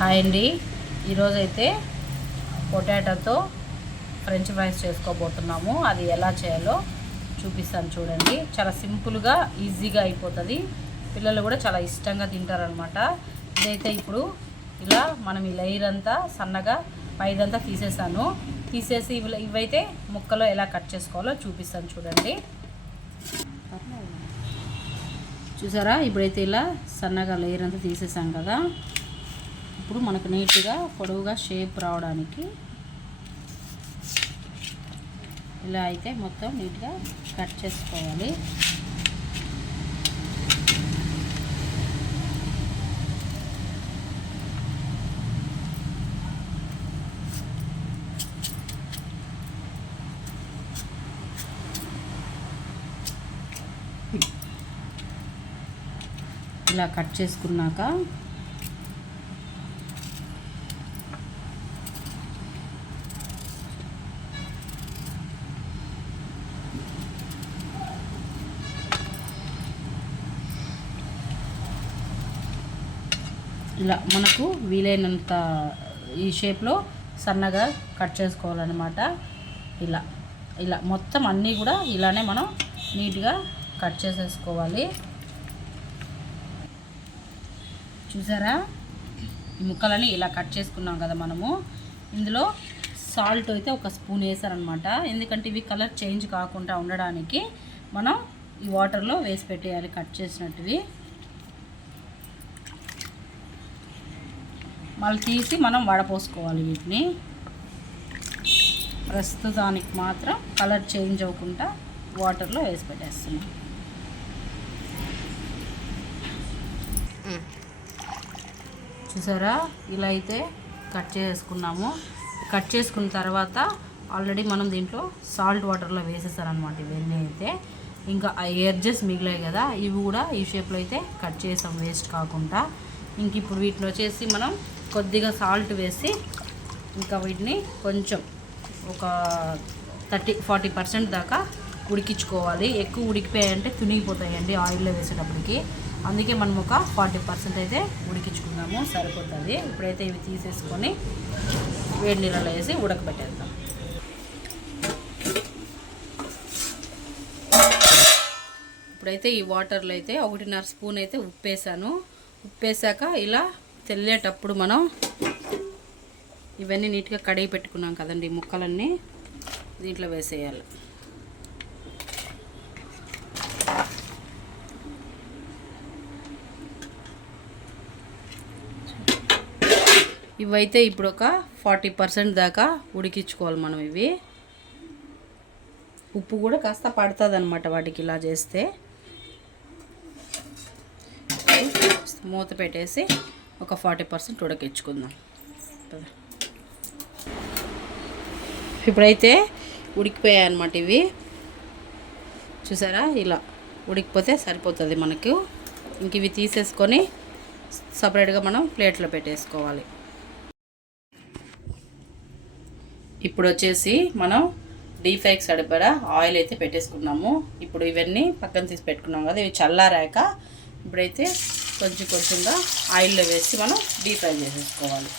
Hi అండి. ఈరోజైతే పొటాటోతో French fries చేసుకోబోతున్నాము. అది ఎలా చేయాలో చూపిస్తాను చూడండి. చాలా సింపుల్గా ఈజీగా అయిపోతుంది. పిల్లలు కూడా చాలా ఇష్టంగా తింటారనమాట. ఇదైతే ఇప్పుడు ఇలా మనం ఈ లేయర్ అంతా సన్నగా పైదంతా తీసేసి ఇవైతే ముక్కలో ఎలా కట్ చేసుకోవాలో చూపిస్తాను చూడండి. చూసారా, ఇప్పుడైతే ఇలా సన్నగా లేయర్ అంతా తీసేసాం కదా. ఇప్పుడు మనకు నీట్గా పొడవుగా షేప్ రావడానికి ఇలా అయితే మొత్తం నీట్గా కట్ చేసుకోవాలి. ఇలా కట్ చేసుకున్నాక ఇలా మనకు వీలైనంత ఈ షేప్లో సన్నగా కట్ చేసుకోవాలన్నమాట. ఇలా ఇలా మొత్తం అన్నీ కూడా ఇలానే మనం నీట్గా కట్ చేసేసుకోవాలి. చూసారా, ఈ ముక్కలని ఇలా కట్ చేసుకున్నాం కదా మనము. ఇందులో సాల్ట్ అయితే ఒక స్పూన్ వేసారనమాట. ఎందుకంటే ఇవి కలర్ చేంజ్ కాకుండా ఉండడానికి మనం ఈ వాటర్లో వేసి పెట్టేయాలి కట్ చేసినట్టువి. మళ్ళీ తీసి మనం వడపోసుకోవాలి వీటిని. ప్రస్తుతానికి మాత్రం కలర్ చేంజ్ అవ్వకుండా వాటర్లో వేసి పెట్టేస్తున్నాం. చూసారా, ఇలా అయితే కట్ చేసుకున్నాము. కట్ చేసుకున్న తర్వాత ఆల్రెడీ మనం దీంట్లో సాల్ట్ వాటర్లో వేసేసారనమాట. ఇవన్నీ అయితే ఇంకా ఆ ఎడ్జెస్ మిగిలాయి కదా, ఇవి కూడా ఈ షేప్లో అయితే కట్ చేసాం వేస్ట్ కాకుండా. ఇంక ఇప్పుడు వీటిని వచ్చేసి మనం కొద్దిగా సాల్ట్ వేసి ఇంకా వీటిని కొంచెం ఒక 30-40% దాకా ఉడికించుకోవాలి. ఎక్కువ ఉడికిపోయాయంటే తునిగిపోతాయండి ఆయిల్లో వేసేటప్పటికి. అందుకే మనం ఒక 40% అయితే ఉడికించుకుందాము, సరిపోతుంది. ఇప్పుడైతే ఇవి తీసేసుకొని వేడి నీళ్ళలో వేసి ఉడకబెట్టేద్దాం. ఇప్పుడైతే ఈ వాటర్లో అయితే 1.5 స్పూన్ అయితే ఉప్పేసాను. ఉప్పేసాక ఇలా తెల్లేటప్పుడు మనం ఇవన్నీ నీట్గా కడిగి పెట్టుకున్నాం కదండి ముక్కలన్నీ, దీంట్లో వేసేయాలి. ఇవైతే ఇప్పుడు ఒక 40% దాకా ఉడికించుకోవాలి మనం. ఇవి ఉప్పు కూడా కాస్త పడుతుంది అనమాట వాటికి ఇలా చేస్తే. మూత పెట్టేసి ఒక 40% ఉడికించుకుందాం. ఇప్పుడైతే ఉడికిపోయాయి అన్నమాట ఇవి. చూసారా, ఇలా ఉడికిపోతే సరిపోతుంది మనకు. ఇంక ఇవి తీసేసుకొని సపరేట్గా మనం ప్లేట్లో పెట్టేసుకోవాలి. ఇప్పుడు వచ్చేసి మనం డీప్ ఫ్రైకి సరిపడా ఆయిల్ అయితే పెట్టేసుకున్నాము. ఇప్పుడు ఇవన్నీ పక్కన తీసి పెట్టుకున్నాం కదా, ఇవి చల్లారాక ఇప్పుడైతే కొంచెం కొంచెంగా ఆయిల్లో వేసి మనం డీప్ ఫ్రై చేసేసుకోవాలి.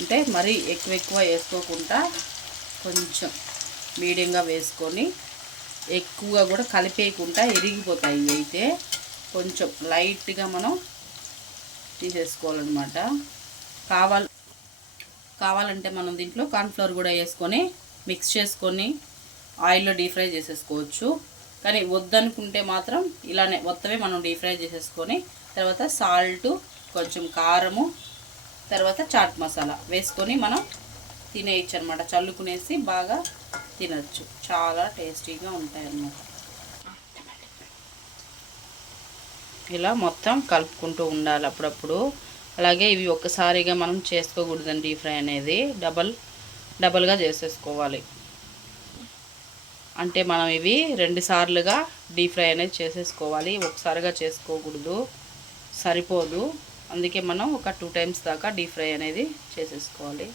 అంటే మరీ ఎక్కువ వేసుకోకుండా కొంచెం మీడియంగా వేసుకొని, ఎక్కువగా కూడా కలిపేయకుండా ఇరిగిపోతాయి. ఇవి అయితే కొంచెం లైట్గా మనం తీసేసుకోవాలన్నమాట. కావాలంటే మనం దీంట్లో కార్న్ఫ్లవర్ కూడా వేసుకొని మిక్స్ చేసుకొని ఆయిల్లో డీప్ ఫ్రై చేసేసుకోవచ్చు. కానీ వద్దనుకుంటే మాత్రం ఇలానే మొత్తమే మనం డీప్ ఫ్రై చేసేసుకొని తర్వాత సాల్ట్, కొంచెం కారము, తర్వాత చాట్ మసాలా వేసుకొని మనం తినేయచ్చు అనమాట. చల్లుకునేసి బాగా తినచ్చు. చాలా టేస్టీగా ఉంటాయి అన్నమాట. ఇలా మొత్తం కలుపుకుంటూ ఉండాలి అప్పుడప్పుడు. అలాగే ఇవి ఒక్కసారిగా మనం చేసుకోకూడదండి. డీప్ ఫ్రై అనేది డబల్గా చేసేసుకోవాలి. అంటే మనం ఇవి 2 సార్లుగా డీప్ ఫ్రై అనేది చేసేసుకోవాలి. ఒకసారిగా చేసుకోకూడదు, సరిపోదు. అందుకే మనం ఒక 2 టైమ్స్ దాకా డీప్ ఫ్రై అనేది చేసేసుకోవాలి.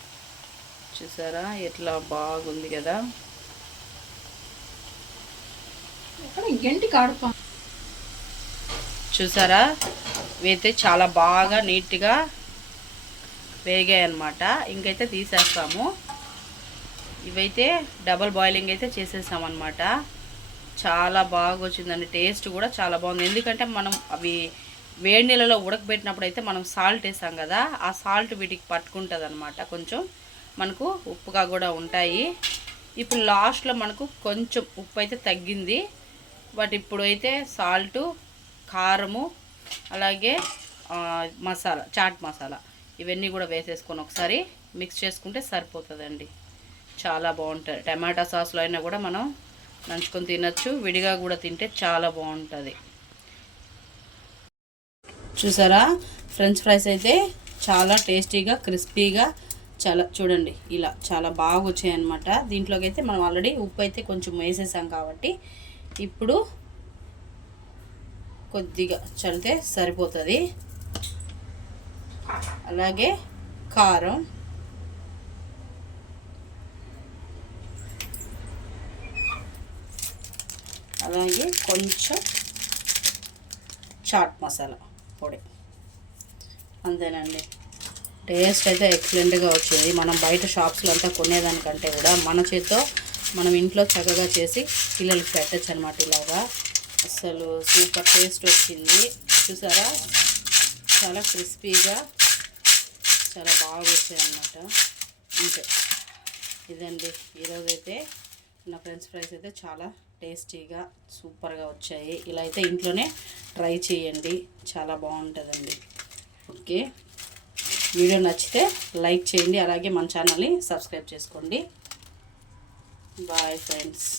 చూసారా ఎట్లా బాగుంది కదా. చూసారా, ఇవైతే చాలా బాగా నీట్గా వేగాయి అన్నమాట. ఇంకైతే తీసేస్తాము. ఇవైతే డబల్ బాయిలింగ్ అయితే చేసేసామన్నమాట. చాలా బాగా వచ్చిందండి. టేస్ట్ కూడా చాలా బాగుంది. ఎందుకంటే మనం అవి వేడి నీళ్ళలో ఉడకబెట్టినప్పుడు అయితే మనం సాల్ట్ వేసాం కదా, ఆ సాల్ట్ వీటికి పట్టుకుంటుంది అనమాట. కొంచెం మనకు ఉప్పుగా కూడా ఉంటాయి. ఇప్పుడు లాస్ట్లో మనకు కొంచెం ఉప్పు అయితే తగ్గింది. బట్ ఇప్పుడు అయితే సాల్టు, కారము, అలాగే మసాలా, చాట్ మసాలా ఇవన్నీ కూడా వేసేసుకొని ఒకసారి మిక్స్ చేసుకుంటే సరిపోతుందండి. చాలా బాగుంటుంది. టమాటా సాస్లో అయినా కూడా మనం నంచుకొని తినచ్చు, విడిగా కూడా తింటే చాలా బాగుంటుంది. చూసారా, ఫ్రెంచ్ ఫ్రైస్ అయితే చాలా టేస్టీగా, క్రిస్పీగా, చాలా చూడండి ఇలా చాలా బాగా వచ్చాయన్నమాట. దీంట్లోకి అయితే మనం ఆల్రెడీ ఉప్పు అయితే కొంచెం వేసేసాం కాబట్టి ఇప్పుడు కొద్దిగా చల్లితే సరిపోతుంది. అలాగే కారం, అలాగే కొంచెం చాట్ మసాలా పొడి, అంతేనండి. టేస్ట్ అయితే ఎక్సలెంట్గా వచ్చింది. మనం బయట షాప్స్లో అంతా కొనేదానికంటే కూడా మన చేతితో మనం ఇంట్లో చక్కగా చేసి పిల్లలకి పెట్టచ్చు అనమాట. ఇలాగా అసలు సూపర్ టేస్ట్ వచ్చింది. చూసారా, చాలా క్రిస్పీగా చాలా బాగా వచ్చాయి అన్నమాట. అంతే, ఇదండి ఈరోజైతే నా ఫ్రెంచ్ ఫ్రైస్ అయితే చాలా టేస్టీగా సూపర్గా వచ్చాయి. ఇలా అయితే ఇంట్లోనే ట్రై చేయండి, చాలా బాగుంటుందండి. ఓకే, వీడియో నచ్చితే లైక్ చేయండి, అలాగే మన ఛానల్ని సబ్స్క్రైబ్ చేసుకోండి. Bye friends.